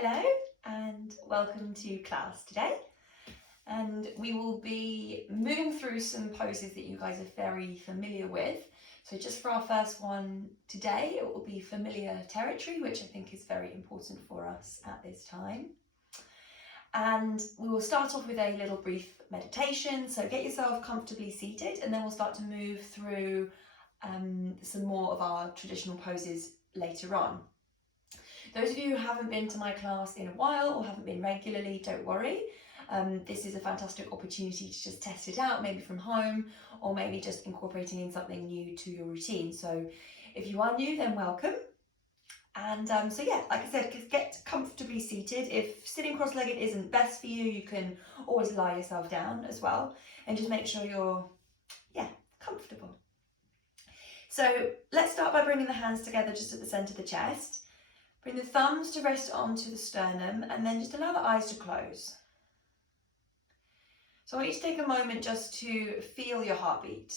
Hello and welcome to class today, and we will be moving through some poses that you guys are very familiar with. So just for our first one today, it will be familiar territory, which I think is very important for us at this time. And we will start off with a little brief meditation, so get yourself comfortably seated, and then we'll start to move through some more of our traditional poses later on. Those of you who haven't been to my class in a while or haven't been regularly, don't worry. This is a fantastic opportunity to just test it out, maybe from home, or maybe just incorporating in something new to your routine. So if you are new, then welcome. And so yeah, like I said, get comfortably seated. If sitting cross-legged isn't best for you, you can always lie yourself down as well, and just make sure you're, comfortable. So let's start by bringing the hands together just at the center of the chest. Bring the thumbs to rest onto the sternum, and then just allow the eyes to close. So I want you to take a moment just to feel your heartbeat.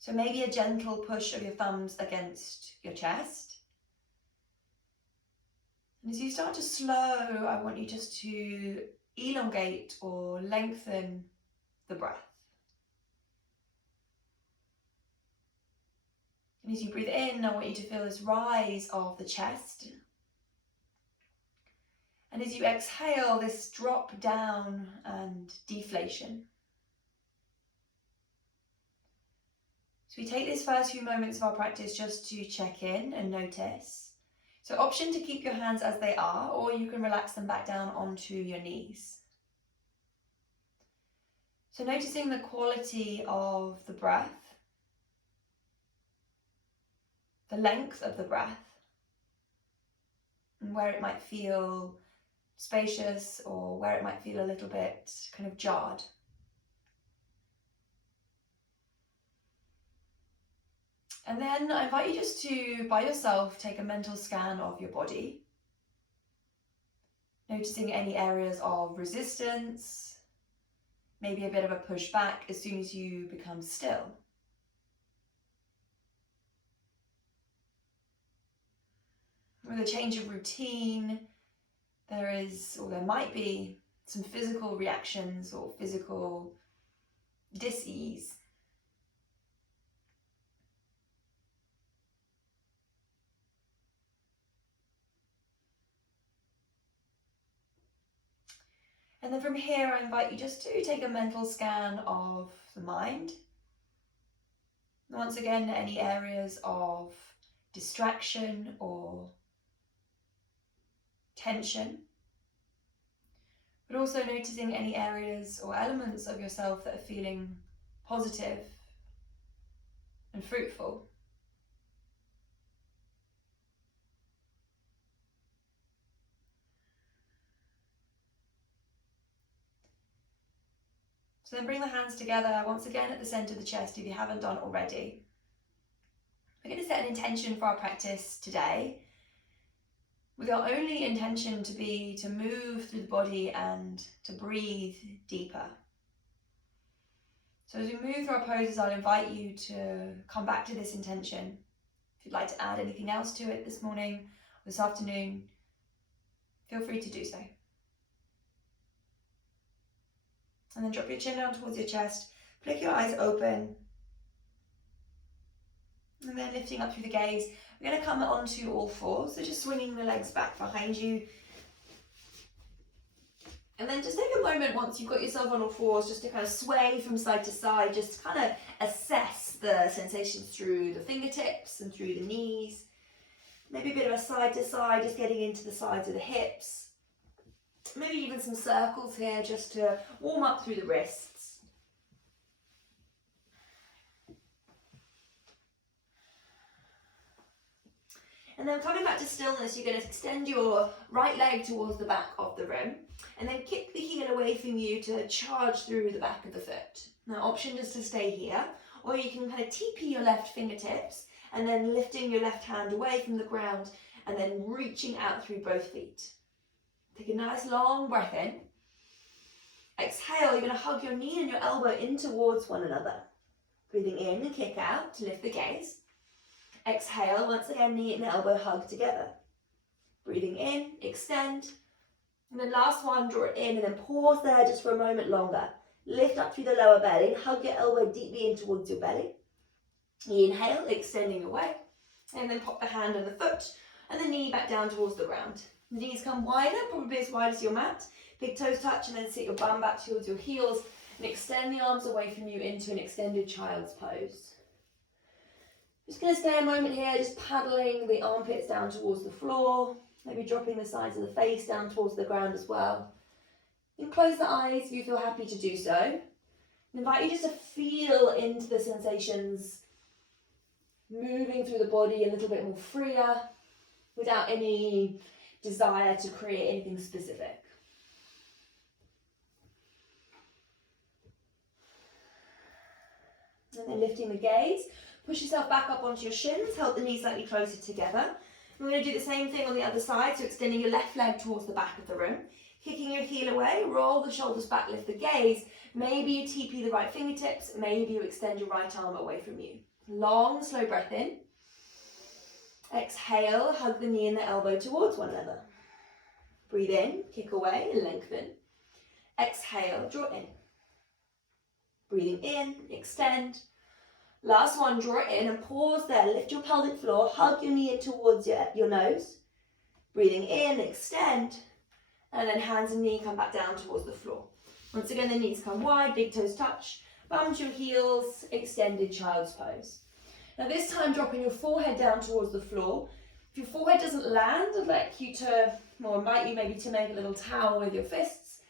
So maybe a gentle push of your thumbs against your chest. And as you start to slow, I want you just to elongate or lengthen the breath. And as you breathe in, I want you to feel this rise of the chest. And as you exhale, this drop down and deflation. So we take this first few moments of our practice just to check in and notice. So option to keep your hands as they are, or you can relax them back down onto your knees. So noticing the quality of the breath, the length of the breath, and where it might feel spacious or where it might feel a little bit kind of jarred. And then I invite you just to, by yourself, take a mental scan of your body, noticing any areas of resistance, maybe a bit of a push back as soon as you become still. With a change of routine, there might be some physical reactions or physical dis-ease. And then from here, I invite you just to take a mental scan of the mind. Once again, any areas of distraction or tension, but also noticing any areas or elements of yourself that are feeling positive and fruitful. So then bring the hands together once again at the center of the chest if you haven't done already. We're going to set an intention for our practice today, with our only intention to be to move through the body and to breathe deeper. So as we move through our poses, I'll invite you to come back to this intention. If you'd like to add anything else to it this morning or this afternoon, feel free to do so. And then drop your chin down towards your chest, flick your eyes open, and then lifting up through the gaze. We're going to come onto all fours, so just swinging the legs back behind you. And then just take a moment once you've got yourself on all fours just to kind of sway from side to side, just to kind of assess the sensations through the fingertips and through the knees. Maybe a bit of a side to side, just getting into the sides of the hips. Maybe even some circles here just to warm up through the wrists. And then coming back to stillness, you're going to extend your right leg towards the back of the rim, and then kick the heel away from you to charge through the back of the foot. Now, option is to stay here, or you can kind of TP your left fingertips, and then lifting your left hand away from the ground, and then reaching out through both feet. Take a nice long breath in. Exhale, you're going to hug your knee and your elbow in towards one another. Breathing in and kick out to lift the gaze. Exhale, once again, knee and elbow hug together. Breathing in, extend. And then last one, draw it in and then pause there just for a moment longer. Lift up through the lower belly, hug your elbow deeply in towards your belly. Inhale, extending away. And then pop the hand and the foot and the knee back down towards the ground. The knees come wider, probably as wide as your mat. Big toes touch and then sit your bum back towards your heels and extend the arms away from you into an extended child's pose. Just going to stay a moment here, just paddling the armpits down towards the floor, maybe dropping the sides of the face down towards the ground as well. And close the eyes if you feel happy to do so. I invite you just to feel into the sensations moving through the body a little bit more freer without any desire to create anything specific. And then lifting the gaze, push yourself back up onto your shins, hold the knees slightly closer together. We're going to do the same thing on the other side, so extending your left leg towards the back of the room, kicking your heel away, roll the shoulders back, lift the gaze. Maybe you TP the right fingertips, maybe you extend your right arm away from you. Long, slow breath in. Exhale, hug the knee and the elbow towards one another. Breathe in, kick away, lengthen. Exhale, draw in. Breathing in, extend. Last one, draw it in and pause there. Lift your pelvic floor, hug your knee in towards your nose. Breathing in, extend. And then hands and knee come back down towards the floor. Once again, the knees come wide, big toes touch. Bum to your heels, extended child's pose. Now this time dropping your forehead down towards the floor. If your forehead doesn't land, I'd like you to, or invite you maybe to make a little tower with your fists.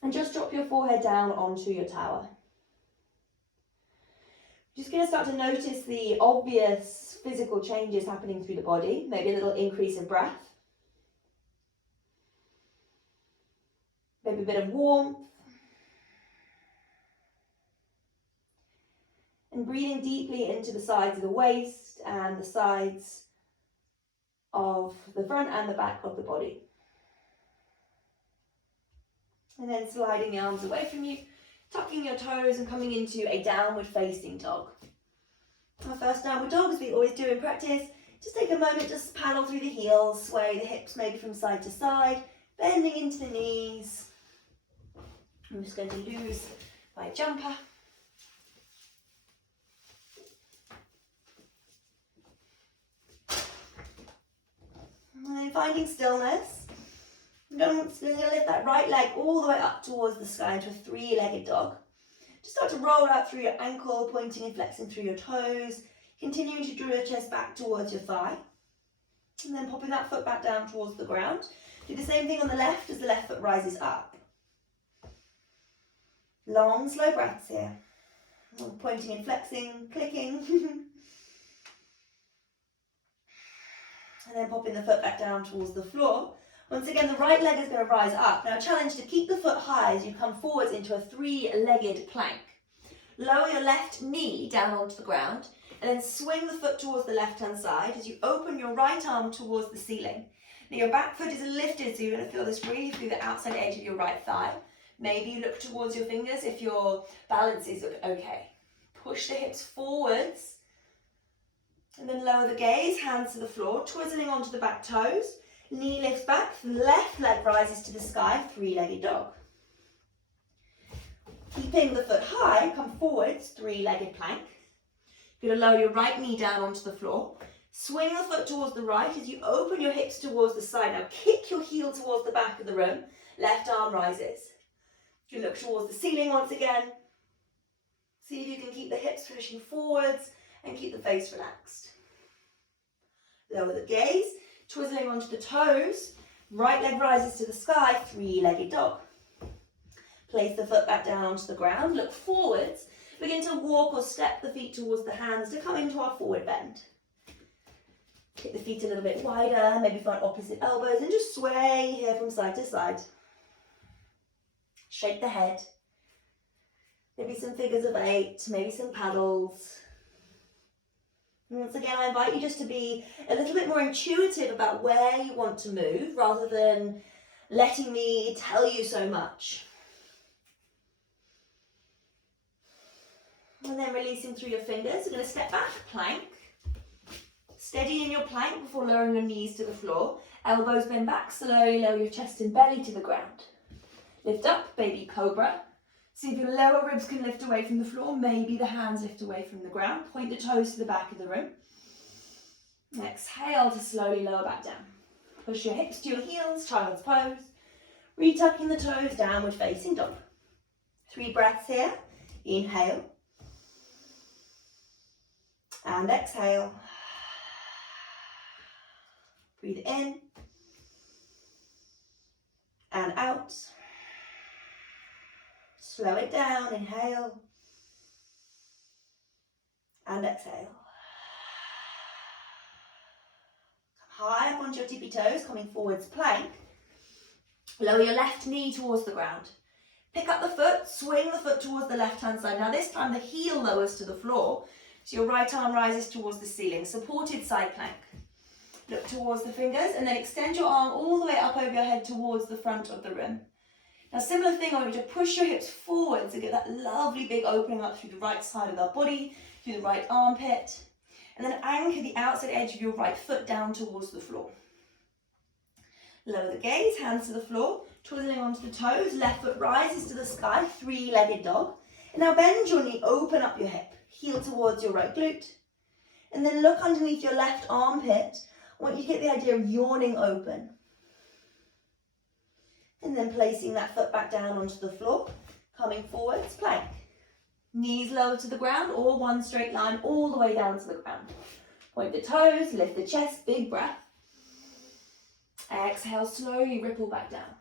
And just drop your forehead down onto your tower. Just going to start to notice the obvious physical changes happening through the body. Maybe a little increase in breath. Maybe a bit of warmth. And breathing deeply into the sides of the waist and the sides of the front and the back of the body. And then sliding the arms away from you, tucking your toes and coming into a downward facing dog. Our first downward dog, as we always do in practice, just take a moment, just paddle through the heels, sway the hips maybe from side to side, bending into the knees. I'm just going to lose my jumper. And then finding stillness. We're going to lift that right leg all the way up towards the sky into a three-legged dog. Just start to roll out through your ankle, pointing and flexing through your toes, continuing to draw your chest back towards your thigh. And then popping that foot back down towards the ground. Do the same thing on the left as the left foot rises up. Long, slow breaths here. Pointing and flexing, clicking. And then popping the foot back down towards the floor. Once again, the right leg is going to rise up. Now, a challenge to keep the foot high as you come forwards into a three-legged plank. Lower your left knee down onto the ground and then swing the foot towards the left-hand side as you open your right arm towards the ceiling. Now, your back foot is lifted, so you're going to feel this really through the outside edge of your right thigh. Maybe you look towards your fingers if your balance is okay. Push the hips forwards and then lower the gaze, hands to the floor, twizzling onto the back toes. Knee lifts back, left leg rises to the sky, three-legged dog. Keeping the foot high, come forwards, three-legged plank. You're going to lower your right knee down onto the floor. Swing the foot towards the right as you open your hips towards the side. Now kick your heel towards the back of the room. Left arm rises. You look towards the ceiling once again. See if you can keep the hips pushing forwards and keep the face relaxed. Lower the gaze, twizzling onto the toes. Right leg rises to the sky, three-legged dog. Place the foot back down onto the ground, look forwards. Begin to walk or step the feet towards the hands to come into our forward bend. Kick the feet a little bit wider, maybe find opposite elbows and just sway here from side to side. Shake the head. Maybe some figures of 8, maybe some paddles. And once again, I invite you just to be a little bit more intuitive about where you want to move rather than letting me tell you so much. And then releasing through your fingers. You're going to step back, plank. Steady in your plank before lowering your knees to the floor. Elbows bend back, slowly lower your chest and belly to the ground. Lift up, baby cobra. See if your lower ribs can lift away from the floor, maybe the hands lift away from the ground. Point the toes to the back of the room. Exhale to slowly lower back down. Push your hips to your heels, child's pose. Retucking the toes, downward facing dog. 3 breaths here. Inhale. And exhale. Breathe in. And out. Slow it down. Inhale. And exhale. Come high up onto your tippy toes, coming forwards plank. Lower your left knee towards the ground. Pick up the foot, swing the foot towards the left-hand side. Now this time the heel lowers to the floor, so your right arm rises towards the ceiling. Supported side plank. Look towards the fingers and then extend your arm all the way up over your head towards the front of the room. Now similar thing, I want you to push your hips forward to get that lovely big opening up through the right side of the body, through the right armpit. And then anchor the outside edge of your right foot down towards the floor. Lower the gaze, hands to the floor, twiddling onto the toes, left foot rises to the sky, 3-legged dog. And now bend your knee, open up your hip, heel towards your right glute. And then look underneath your left armpit. I want you to get the idea of yawning open. And then placing that foot back down onto the floor, coming forwards, plank. Knees lower to the ground or one straight line all the way down to the ground. Point the toes, lift the chest, big breath. Exhale, slowly ripple back down.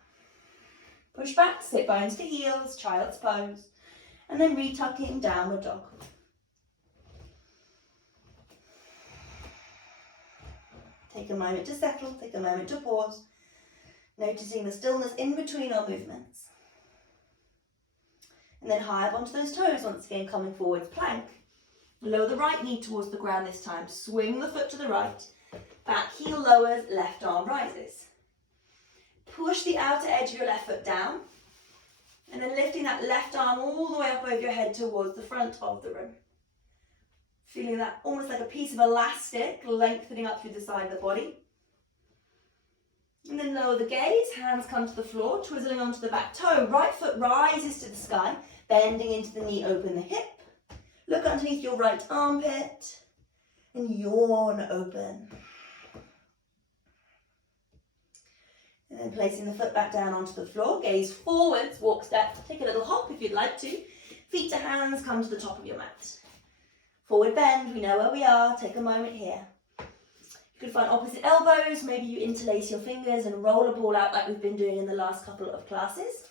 Push back, sit bones to heels, child's pose. And then retucking, downward dog. Take a moment to settle, take a moment to pause, noticing the stillness in between our movements. And then high up onto those toes, once again coming forwards, plank. Lower the right knee towards the ground this time, swing the foot to the right, back heel lowers, left arm rises. Push the outer edge of your left foot down, and then lifting that left arm all the way up over your head towards the front of the room. Feeling that almost like a piece of elastic lengthening up through the side of the body. And then lower the gaze, hands come to the floor, twizzling onto the back toe. Right foot rises to the sky, bending into the knee, open the hip. Look underneath your right armpit and yawn open. And then placing the foot back down onto the floor, gaze forwards, walk step, take a little hop if you'd like to. Feet to hands, come to the top of your mat. Forward bend, we know where we are, take a moment here. You can find opposite elbows, maybe you interlace your fingers and roll a ball out like we've been doing in the last couple of classes.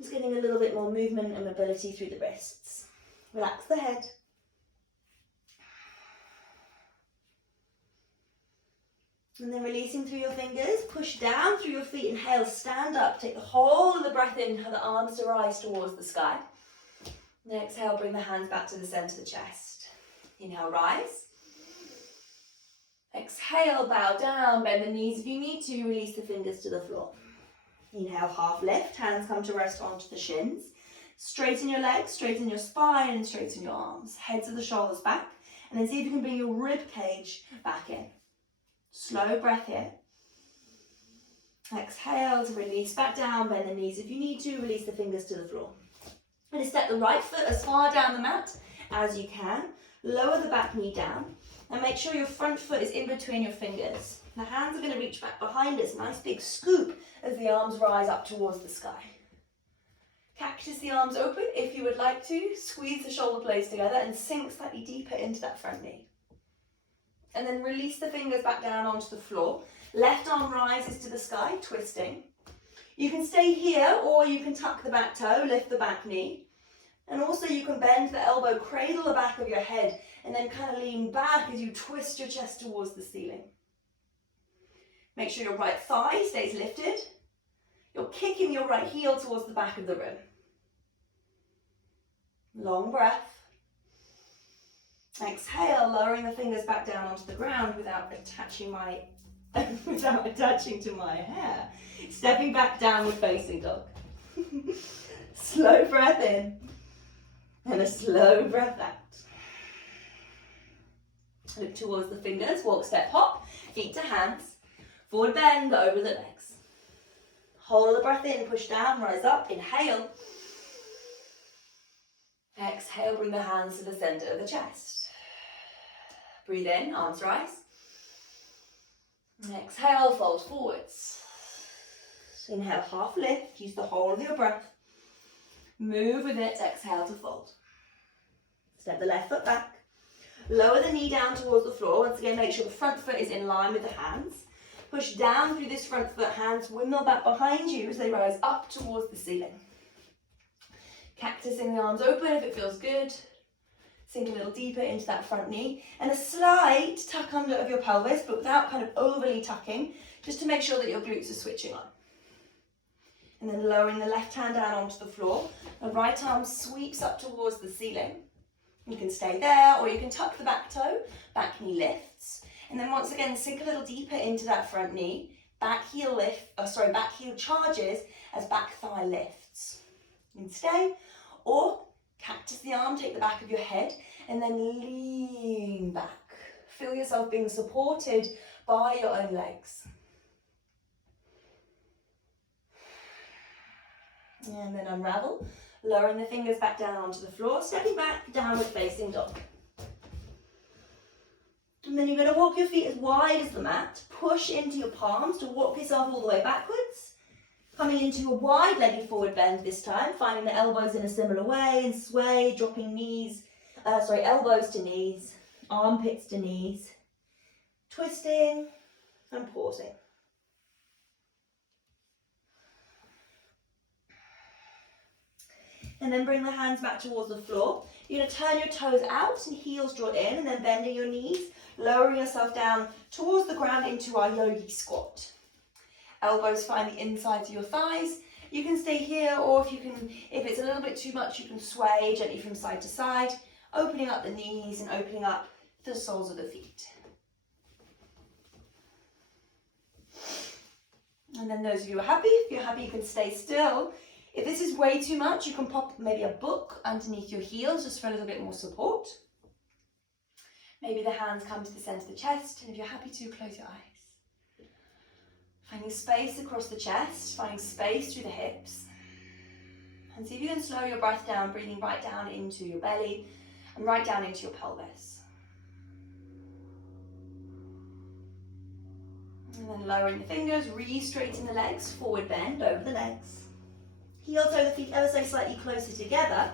Just getting a little bit more movement and mobility through the wrists. Relax the head. And then releasing through your fingers, push down through your feet, inhale, stand up, take the whole of the breath in, have the arms to rise towards the sky. Then exhale, bring the hands back to the centre of the chest. Inhale, rise. Exhale, bow down, bend the knees if you need to, release the fingers to the floor. Inhale, half lift, hands come to rest onto the shins. Straighten your legs, straighten your spine, and straighten your arms. Heads of the shoulders back, and then see if you can bring your rib cage back in. Slow breath here. Exhale to release back down, bend the knees if you need to, release the fingers to the floor. And step the right foot as far down the mat as you can. Lower the back knee down and make sure your front foot is in between your fingers. The hands are going to reach back behind us. Nice big scoop as the arms rise up towards the sky. Cactus the arms open if you would like to. Squeeze the shoulder blades together and sink slightly deeper into that front knee. And then release the fingers back down onto the floor. Left arm rises to the sky, twisting. You can stay here or you can tuck the back toe, lift the back knee. And also you can bend the elbow, cradle the back of your head, and then kind of lean back as you twist your chest towards the ceiling. Make sure your right thigh stays lifted. You're kicking your right heel towards the back of the room. Long breath. Exhale, lowering the fingers back down onto the ground without attaching to my hair. Stepping back downward facing dog. Slow breath in and a slow breath out. Look towards the fingers, walk, step, hop, feet to hands. Forward bend, go over the legs. Hold the breath in, push down, rise up, inhale. Exhale, bring the hands to the center of the chest. Breathe in, arms rise. Exhale, fold forwards. So inhale, half lift, use the whole of your breath. Move with it, exhale to fold. Step the left foot back. Lower the knee down towards the floor. Once again, make sure the front foot is in line with the hands. Push down through this front foot, hands windmill back behind you as they rise up towards the ceiling. Cactusing the arms open if it feels good. Sink a little deeper into that front knee. And a slight tuck under of your pelvis, but without kind of overly tucking, just to make sure that your glutes are switching on. And then lowering the left hand down onto the floor. The right arm sweeps up towards the ceiling. You can stay there, or you can tuck the back toe, back knee lifts. And then once again, sink a little deeper into that front knee. Back heel charges as back thigh lifts. You can stay, or cactus the arm, take the back of your head, and then lean back. Feel yourself being supported by your own legs. And then unravel, lowering the fingers back down onto the floor, stepping back, downward facing dog. And then you're going to walk your feet as wide as the mat, push into your palms to walk yourself all the way backwards. Coming into a wide-legged forward bend this time, finding the elbows in a similar way and sway, dropping elbows to knees, armpits to knees, twisting and pausing. And then bring the hands back towards the floor. You're going to turn your toes out and heels draw in, and then bending your knees, lowering yourself down towards the ground into our yogi squat. Elbows find the insides of your thighs. You can stay here, or if it's a little bit too much, you can sway gently from side to side, opening up the knees and opening up the soles of the feet. And then those of you who are happy, if you're happy, you can stay still. If this is way too much, you can pop maybe a book underneath your heels just for a little bit more support. Maybe the hands come to the center of the chest, and if you're happy to, close your eyes. Finding space across the chest, finding space through the hips. And see if you can slow your breath down, breathing right down into your belly and right down into your pelvis. And then lowering the fingers, re-straighten the legs, forward bend over the legs. Heel toe the feet ever so slightly closer together.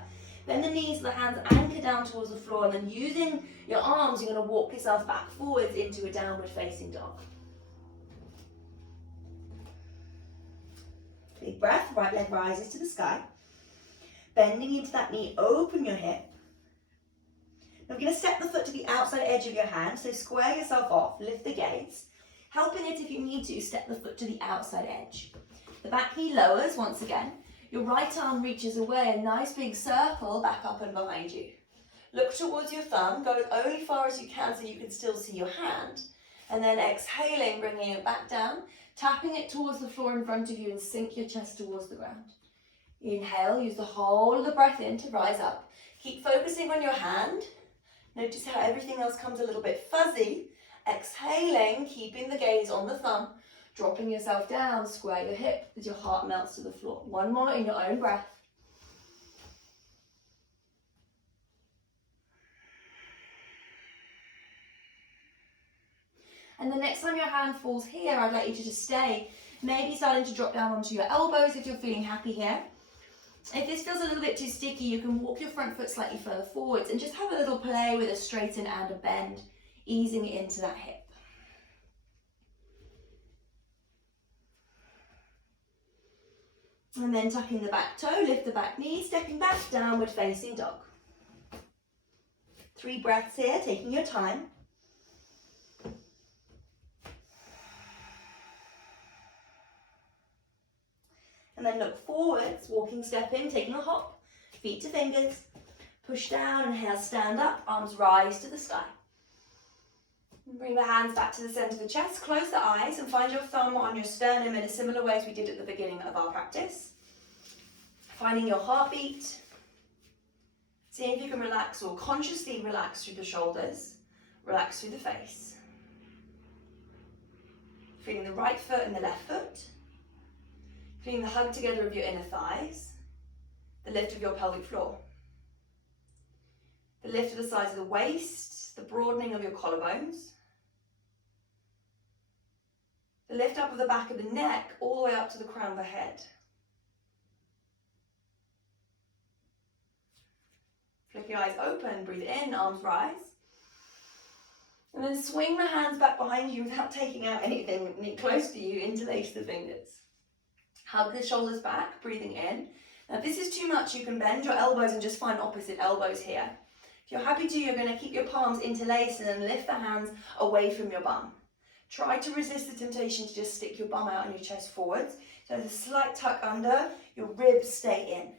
Bend the knees, the hands anchor down towards the floor, and then using your arms, you're going to walk yourself back forwards into a downward facing dog. Big breath, right leg rises to the sky. Bending into that knee, open your hip. Now we're going to step the foot to the outside edge of your hand, so square yourself off, lift the gaze. Helping it if you need to, step the foot to the outside edge. The back knee lowers once again. Your right arm reaches away, a nice big circle back up and behind you. Look towards your thumb, go as only far as you can so you can still see your hand. And then exhaling, bringing it back down, tapping it towards the floor in front of you and sink your chest towards the ground. Inhale, use the whole of the breath in to rise up. Keep focusing on your hand. Notice how everything else comes a little bit fuzzy. Exhaling, keeping the gaze on the thumb. Dropping yourself down, square your hip as your heart melts to the floor. One more in your own breath. And the next time your hand falls here, I'd like you to just stay. Maybe starting to drop down onto your elbows if you're feeling happy here. If this feels a little bit too sticky, you can walk your front foot slightly further forwards and just have a little play with a straighten and a bend, easing into that hip. And then tucking the back toe, lift the back knee, stepping back, downward facing dog. 3 breaths here, taking your time. And then look forwards, walking, stepping, taking a hop, feet to fingers. Push down, inhale, stand up, arms rise to the sky. Bring the hands back to the center of the chest, close the eyes and find your thumb on your sternum in a similar way as we did at the beginning of our practice. Finding your heartbeat. Seeing if you can relax or consciously relax through the shoulders. Relax through the face. Feeling the right foot and the left foot. Feeling the hug together of your inner thighs. The lift of your pelvic floor. The lift of the sides of the waist. The broadening of your collarbones. The lift up of the back of the neck all the way up to the crown of the head. Flip your eyes open, breathe in, arms rise. And then swing the hands back behind you without taking out anything close to you, interlace the fingers. Hug the shoulders back, breathing in. Now if this is too much, you can bend your elbows and just find opposite elbows here. If you're happy to, you're going to keep your palms interlaced and then lift the hands away from your bum. Try to resist the temptation to just stick your bum out and your chest forwards. So there's a slight tuck under, your ribs stay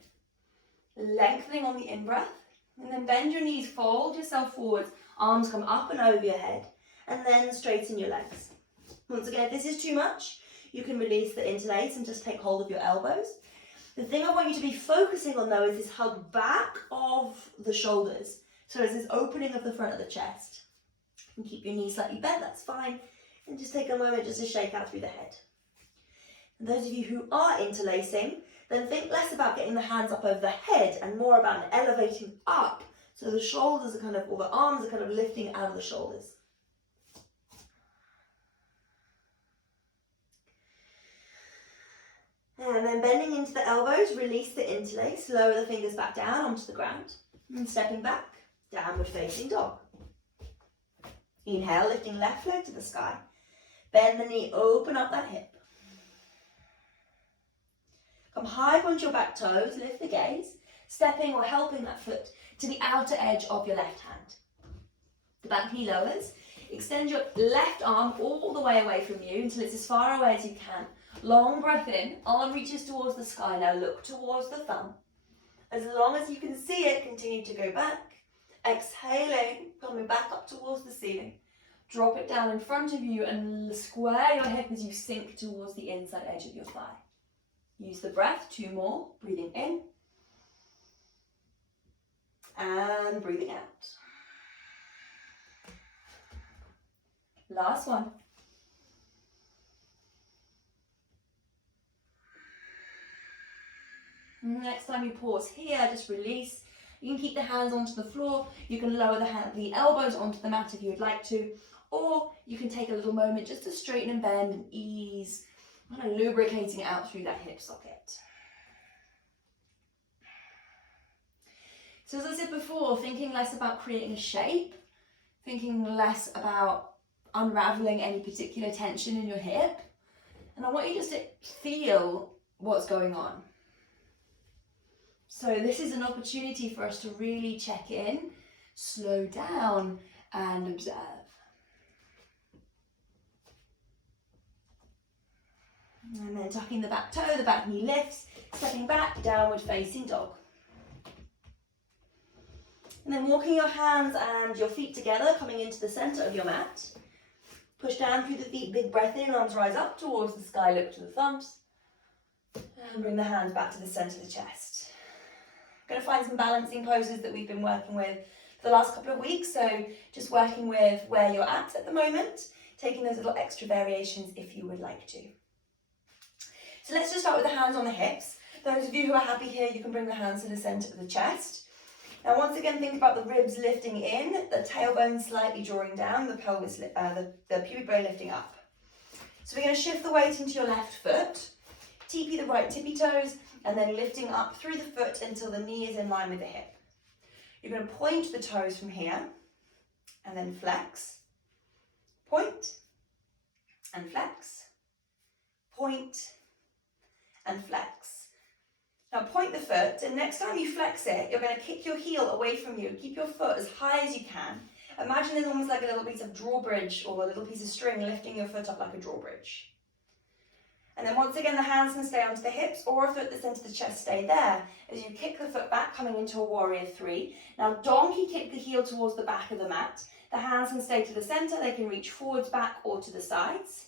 in. Lengthening on the in-breath. And then bend your knees, fold yourself forwards, arms come up and over your head, and then straighten your legs. Once again, if this is too much, you can release the interlace and just take hold of your elbows. The thing I want you to be focusing on though is this hug back of the shoulders. So it's this opening of the front of the chest. And keep your knees slightly bent, that's fine. And just take a moment just to shake out through the head. And those of you who are interlacing, then think less about getting the hands up over the head and more about elevating up. So the shoulders are kind of, or the arms are kind of lifting out of the shoulders. And then bending into the elbows, release the interlace, lower the fingers back down onto the ground. And stepping back, downward facing dog. Inhale, lifting left leg to the sky. Bend the knee, open up that hip. Come high onto your back toes, lift the gaze, stepping or helping that foot to the outer edge of your left hand. The back knee lowers. Extend your left arm all the way away from you until it's as far away as you can. Long breath in, arm reaches towards the sky. Now look towards the thumb. As long as you can see it, continue to go back. Exhaling, coming back up towards the ceiling. Drop it down in front of you and square your hip as you sink towards the inside edge of your thigh. Use the breath, 2 more, breathing in and breathing out. Last one. Next time you pause here, just release. You can keep the hands onto the floor. You can lower the elbows onto the mat if you would like to, or you can take a little moment just to straighten and bend and ease, kind of lubricating out through that hip socket. So as I said before, thinking less about creating a shape, thinking less about unraveling any particular tension in your hip. And I want you just to feel what's going on. So this is an opportunity for us to really check in, slow down and observe. And then tucking the back toe, the back knee lifts, stepping back, downward facing dog. And then walking your hands and your feet together, coming into the center of your mat. Push down through the feet, big breath in, arms rise up towards the sky, look to the thumbs. And bring the hands back to the center of the chest. Going to find some balancing poses that we've been working with for the last couple of weeks. So just working with where you're at the moment, taking those little extra variations if you would like to. So let's just start with the hands on the hips. Those of you who are happy here, you can bring the hands to the center of the chest. Now once again, think about the ribs lifting in, the tailbone slightly drawing down, the pelvis, the pubic bone lifting up. So we're going to shift the weight into your left foot, TP the right tippy toes, and then lifting up through the foot until the knee is in line with the hip. You're going to point the toes from here, and then flex, point, and flex, point, and flex. Now point the foot, and next time you flex it, you're going to kick your heel away from you. Keep your foot as high as you can. Imagine there's almost like a little piece of drawbridge or a little piece of string lifting your foot up like a drawbridge. And then once again, the hands can stay onto the hips, or if they're at the centre of the chest, stay there. As you kick the foot back, coming into a warrior 3. Now donkey kick the heel towards the back of the mat. The hands can stay to the centre, they can reach forwards, back, or to the sides.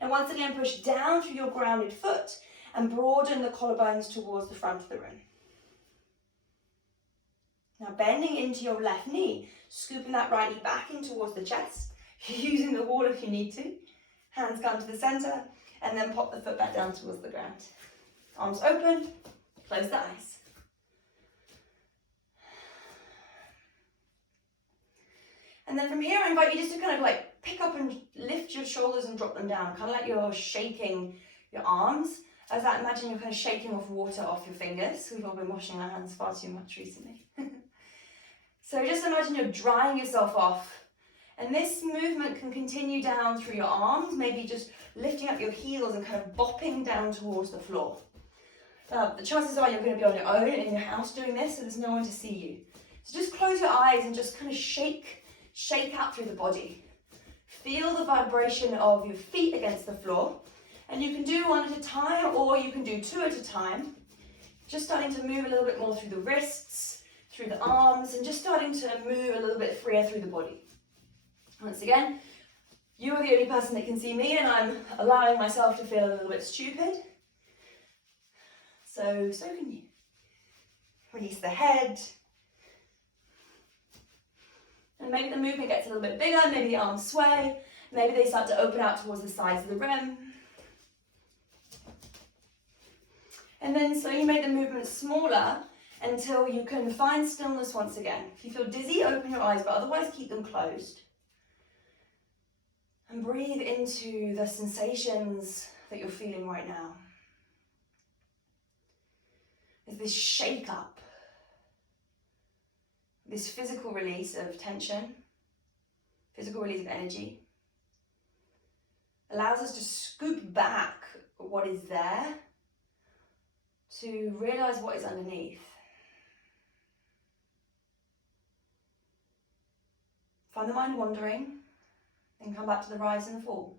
And once again, push down through your grounded foot and broaden the collarbones towards the front of the room. Now bending into your left knee, scooping that right knee back in towards the chest, using the wall if you need to. Hands come to the center, and then pop the foot back down towards the ground. Arms open, close the eyes. And then from here, I invite you just to kind of like pick up and lift your shoulders and drop them down, kind of like you're shaking your arms. As I imagine you're kind of shaking off water off your fingers. We've all been washing our hands far too much recently. So just imagine you're drying yourself off. And this movement can continue down through your arms, maybe just lifting up your heels and kind of bopping down towards the floor. The chances are you're going to be on your own in your house doing this, so there's no one to see you. So just close your eyes and just kind of shake out through the body. Feel the vibration of your feet against the floor. And you can do one at a time, or you can do two at a time. Just starting to move a little bit more through the wrists, through the arms, and just starting to move a little bit freer through the body. Once again, you are the only person that can see me, and I'm allowing myself to feel a little bit stupid. So can you. Release the head. And maybe the movement gets a little bit bigger, maybe the arms sway, maybe they start to open out towards the sides of the rim. And then slowly make the movement smaller until you can find stillness once again. If you feel dizzy, open your eyes, but otherwise keep them closed. And breathe into the sensations that you're feeling right now. There's this shake up, this physical release of tension, physical release of energy. Allows us to scoop back what is there to realize what is underneath. Find the mind wandering, then come back to the rise and the fall.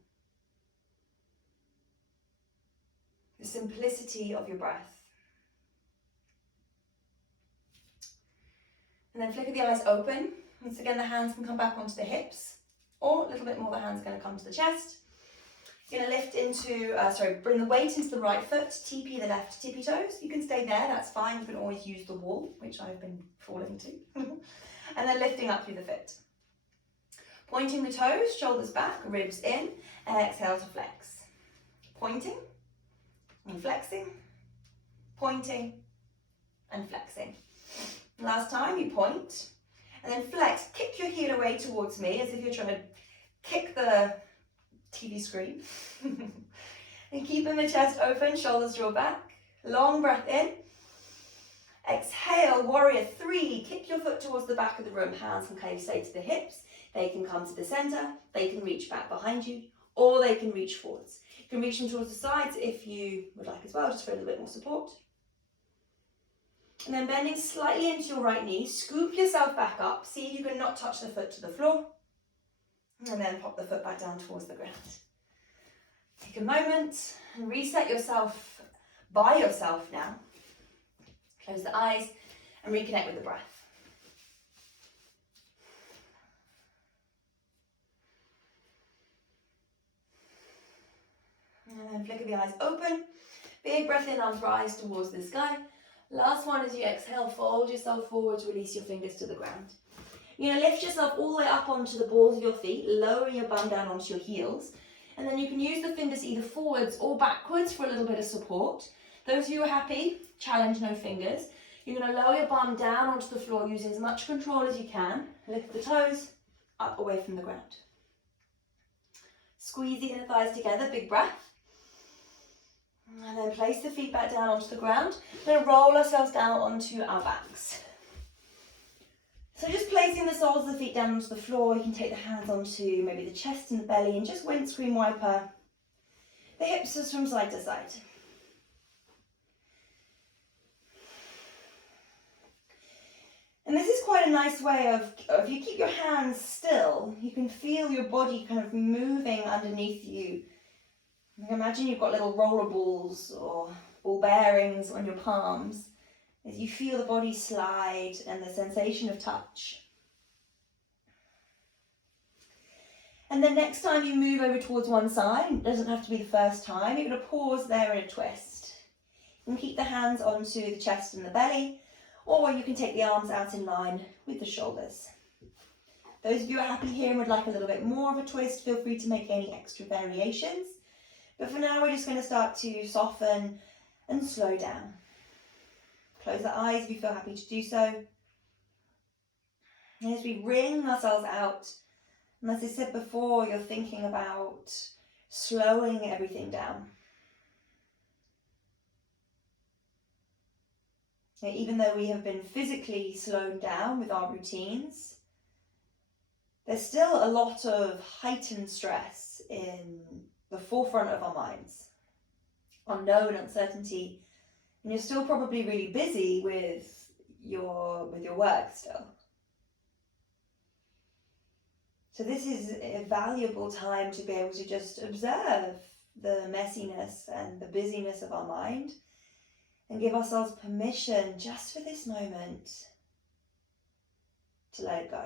The simplicity of your breath. And then flicker the eyes open. Once again, the hands can come back onto the hips, or a little bit more, the hands are going to come to the chest. You're going to lift into, bring the weight into the right foot, TP the left tippy toes. You can stay there, that's fine. You can always use the wall, which I've been falling to. And then lifting up through the foot. Pointing the toes, shoulders back, ribs in, and exhale to flex. Pointing and flexing, pointing and flexing. Last time you point, and then flex, kick your heel away towards me as if you're trying to kick the TV screen. And keeping the chest open, shoulders draw back. Long breath in. Exhale, warrior 3. Kick your foot towards the back of the room. Hands can stay to the hips. They can come to the center. They can reach back behind you, or they can reach forwards. You can reach them towards the sides if you would like as well, just for a little bit more support. And then bending slightly into your right knee, scoop yourself back up. See if you can not touch the foot to the floor. And then pop the foot back down towards the ground. Take a moment and reset yourself by yourself now. Close the eyes and reconnect with the breath. And then flicker the eyes open. Big breath in, arms rise towards the sky. Last one, as you exhale, fold yourself forwards, release your fingers to the ground. You're going to lift yourself all the way up onto the balls of your feet, lowering your bum down onto your heels. And then you can use the fingers either forwards or backwards for a little bit of support. Those of you who are happy, challenge no fingers. You're going to lower your bum down onto the floor using as much control as you can. Lift the toes up away from the ground. Squeeze the inner thighs together, big breath. And then place the feet back down onto the ground. We're going to roll ourselves down onto our backs. So just placing the soles of the feet down onto the floor, you can take the hands onto maybe the chest and the belly and just windscreen wiper the hips just from side to side. And this is quite a nice way of, if you keep your hands still, you can feel your body kind of moving underneath you. Imagine you've got little roller balls or ball bearings on your palms as you feel the body slide and the sensation of touch. And then next time you move over towards one side, it doesn't have to be the first time, you're going to pause there in a twist. You can keep the hands onto the chest and the belly, or you can take the arms out in line with the shoulders. Those of you who are happy here and would like a little bit more of a twist, feel free to make any extra variations. But for now, we're just going to start to soften and slow down. Close the eyes if you feel happy to do so. And as we wring ourselves out, and as I said before, you're thinking about slowing everything down. Now, even though we have been physically slowed down with our routines, there's still a lot of heightened stress in the forefront of our minds. Unknown, uncertainty, and you're still probably really busy with your work still. So this is a valuable time to be able to just observe the messiness and the busyness of our mind and give ourselves permission just for this moment to let it go.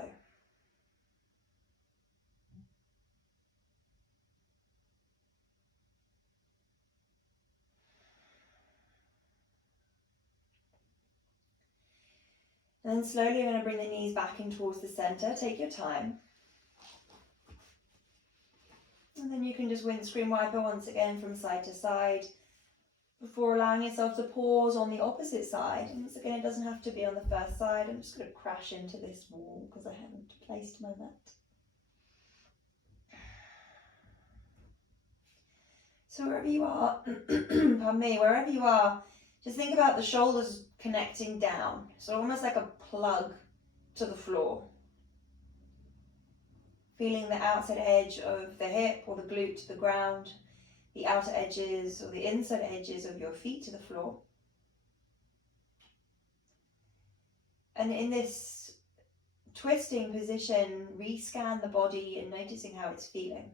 And then slowly you're going to bring the knees back in towards the center. Take your time. And then you can just windscreen wiper once again from side to side before allowing yourself to pause on the opposite side. And once again, it doesn't have to be on the first side. I'm just going to crash into this wall because I haven't placed my mat. So wherever you are, pardon me, wherever you are, just think about the shoulders connecting down. So almost like a plug to the floor. Feeling the outside edge of the hip or the glute to the ground, the outer edges or the inside edges of your feet to the floor. And in this twisting position, rescan the body and noticing how it's feeling.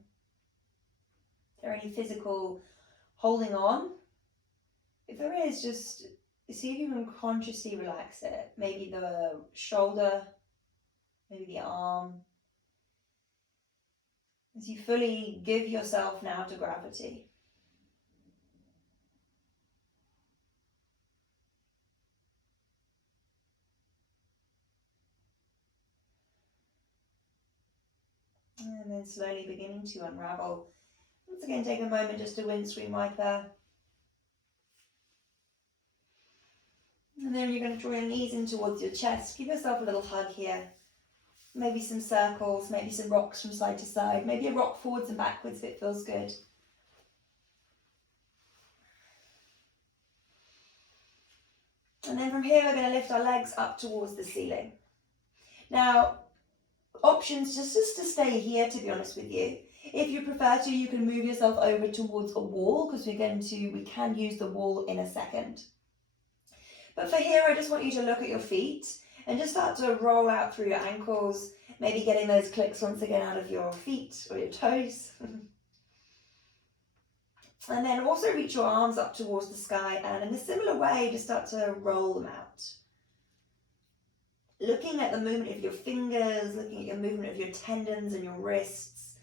Is there any physical holding on? If there is, just see if you can consciously relax it. Maybe the shoulder, maybe the arm. As you fully give yourself now to gravity. And then slowly beginning to unravel. Once again, take a moment just to windscreen wiper. And then you're going to draw your knees in towards your chest. Give yourself a little hug here. Maybe some circles, maybe some rocks from side to side. Maybe a rock forwards and backwards if it feels good. And then from here, we're going to lift our legs up towards the ceiling. Now, options just to stay here, to be honest with you. If you prefer to, you can move yourself over towards a wall because we can use the wall in a second. But for here, I just want you to look at your feet and just start to roll out through your ankles, maybe getting those clicks once again out of your feet or your toes. And then also reach your arms up towards the sky and in a similar way, just start to roll them out. Looking at the movement of your fingers, looking at your movement of your tendons and your wrists,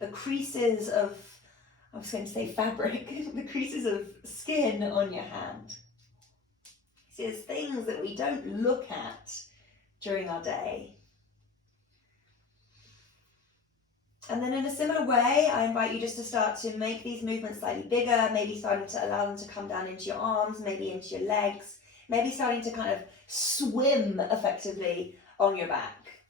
the creases of, I was going to say fabric, the creases of skin on your hand. See, there's things that we don't look at during our day. And then in a similar way, I invite you just to start to make these movements slightly bigger, maybe starting to allow them to come down into your arms, maybe into your legs, maybe starting to kind of swim effectively on your back.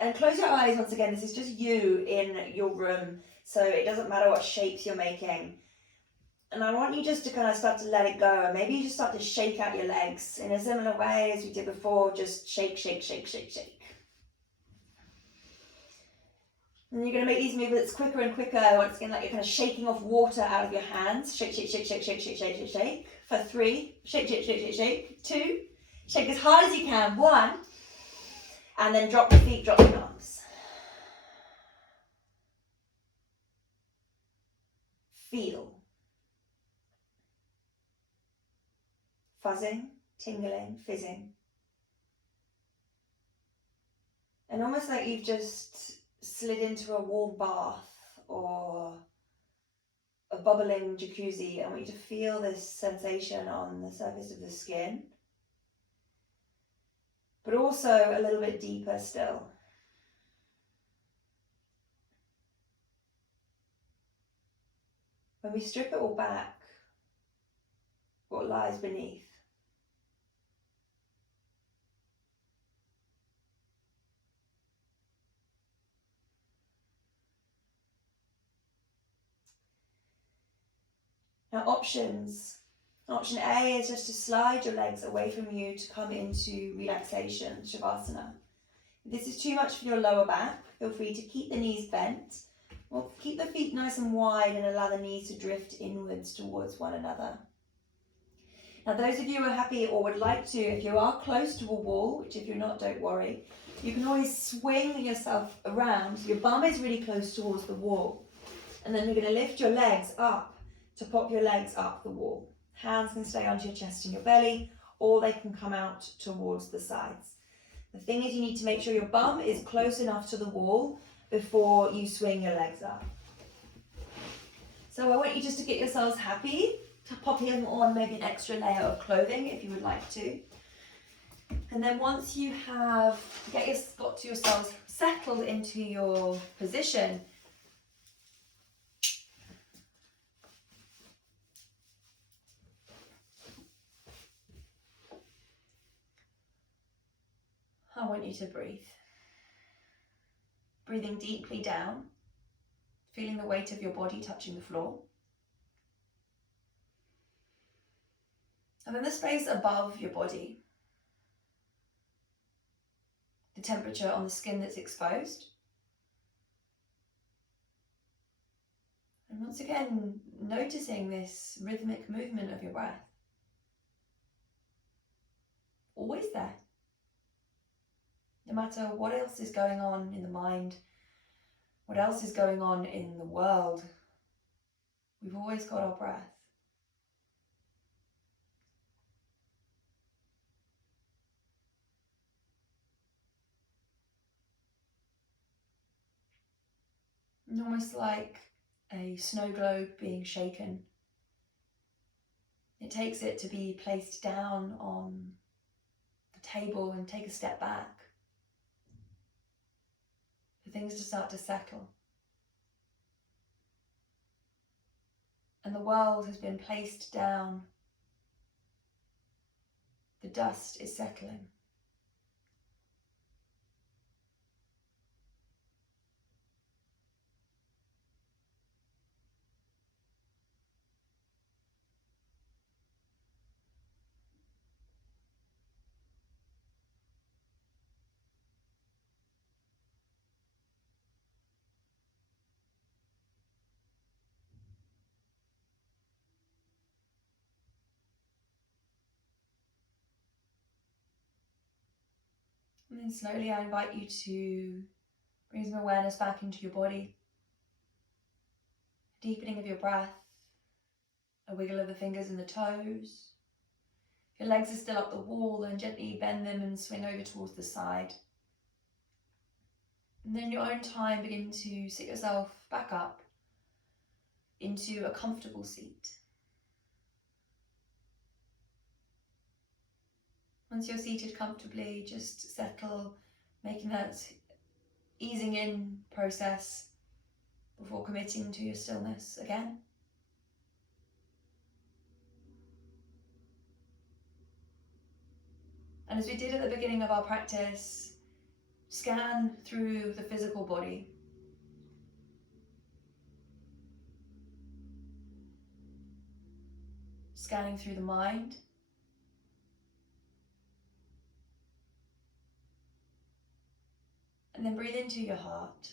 And close your eyes once again, this is just you in your room, so it doesn't matter what shapes you're making. And I want you just to kind of start to let it go, and maybe you just start to shake out your legs in a similar way as we did before, just shake, shake, shake, shake, shake. And you're going to make these movements quicker and quicker, once again, like you're kind of shaking off water out of your hands. Shake, shake, shake, shake, shake, shake, shake, shake, shake. For 3, shake, shake, shake, shake, shake. 2, shake as hard as you can. 1, and then drop the feet, drop the arms. Feel. Fuzzing, tingling, fizzing. And almost like you've just slid into a warm bath or a bubbling jacuzzi. I want you to feel this sensation on the surface of the skin. but also a little bit deeper still. When we strip it all back, what lies beneath? Now options. Option A is just to slide your legs away from you to come into relaxation, Shavasana. If this is too much for your lower back, feel free to keep the knees bent, or keep the feet nice and wide and allow the knees to drift inwards towards one another. Now those of you who are happy or would like to, if you are close to a wall, which if you're not, don't worry, you can always swing yourself around so your bum is really close towards the wall. And then you're going to lift your legs up to pop your legs up the wall. Hands can stay onto your chest and your belly, or they can come out towards the sides. The thing is, you need to make sure your bum is close enough to the wall before you swing your legs up. So I want you just to get yourselves happy, to pop in on maybe an extra layer of clothing if you would like to. And then once you have got yourselves settled into your position, I want you to breathe. Breathing deeply down, feeling the weight of your body touching the floor. And then the space above your body, the temperature on the skin that's exposed. And once again, noticing this rhythmic movement of your breath. Always there. No matter what else is going on in the mind, what else is going on in the world, we've always got our breath. And almost like a snow globe being shaken. It takes it to be placed down on the table and take a step back. For things to start to settle. And the world has been placed down. The dust is settling. And then slowly I invite you to bring some awareness back into your body. A deepening of your breath, a wiggle of the fingers and the toes. If your legs are still up the wall, then gently bend them and swing over towards the side. And then in your own time, begin to sit yourself back up into a comfortable seat. Once you're seated comfortably, just settle, making that easing in process before committing to your stillness again. And as we did at the beginning of our practice, scan through the physical body. Scanning through the mind. And then breathe into your heart.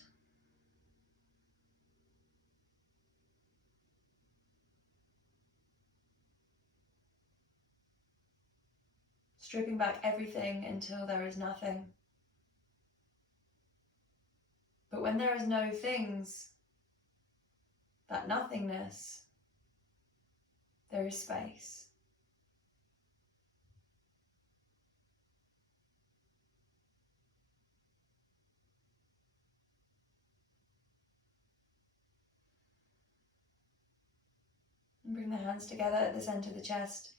Stripping back everything until there is nothing. But when there is no things, that nothingness, there is space. And bring the hands together at the center of the chest.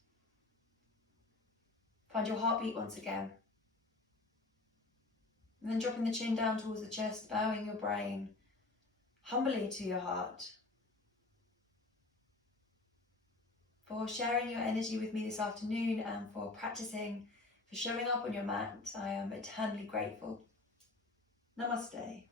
Find your heartbeat once again. And then dropping the chin down towards the chest, bowing your brain humbly to your heart. For sharing your energy with me this afternoon and for practicing, for showing up on your mat, I am eternally grateful. Namaste.